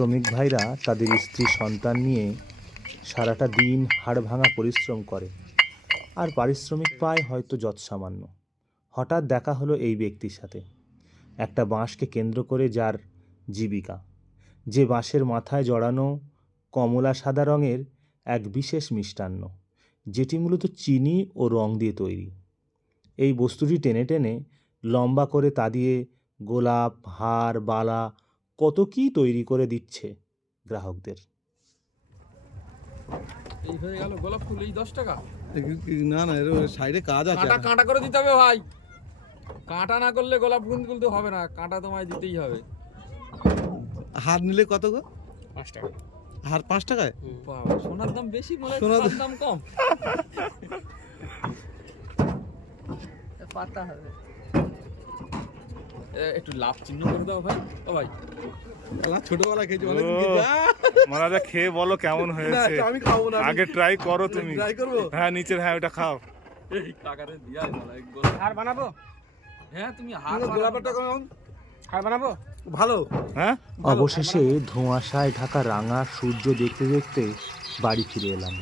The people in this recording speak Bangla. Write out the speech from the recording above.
শ্রমিক ভাইরা তাদের স্ত্রী সন্তান নিয়ে সারাটা দিন হাড় ভাঙা পরিশ্রম করে আর পারিশ্রমিক পায় হয়তো যৎসামান্য। হঠাৎ দেখা হলো এই ব্যক্তির সাথে, একটা বাঁশকে কেন্দ্র করে যার জীবিকা, যে বাঁশের মাথায় জড়ানো কমলা সাদা রঙের এক বিশেষ মিষ্টান্ন, যেটি মূলত চিনি ও রং দিয়ে তৈরি। এই বস্তুটি টেনে টেনে লম্বা করে তা দিয়ে গোলাপ, হার, বালা কত কী তৈরি করে দিচ্ছে গ্রাহকদের। এই হয়ে গেল গোলাপ ফুল, এই 10 টাকা। না না, এর সাইডে কাজ আছে। কাঁটা কাঁটা করে দিতে হবে ভাই, কাঁটা না করলে গোলাপ ফুল তুলতে হবে না, কাঁটা তোমায় দিতেই হবে। হার নিলে কত গো? 5 টাকা। হার 5 টাকায়? বাবা, সোনার দাম বেশি, মনে হয় সোনার সোনার দাম কম। পাতা হবে, একটু লাভ চিহ্ন করে দাও ভাই। ও ভাই, ছোটবেলা খেয়েছি অনেক। মারাদা খেয়ে বলো কেমন হয়েছে। আমি খাবো না, আগে ট্রাই করো তুমি। ট্রাই করবো। হ্যাঁ, নিচের, হ্যাঁ ওটা খাও। এই টাকারে দিয়া বলা এক গোলাপ হার বানাবো। হ্যাঁ তুমি হার গোলাপের টাকা হার বানাবো ভালো। হ্যাঁ, অবশেষে ধোঁয়াশায় ঢাকা রাঙা সূর্য দেখতে দেখতে বাড়ি ফিরে এলাম।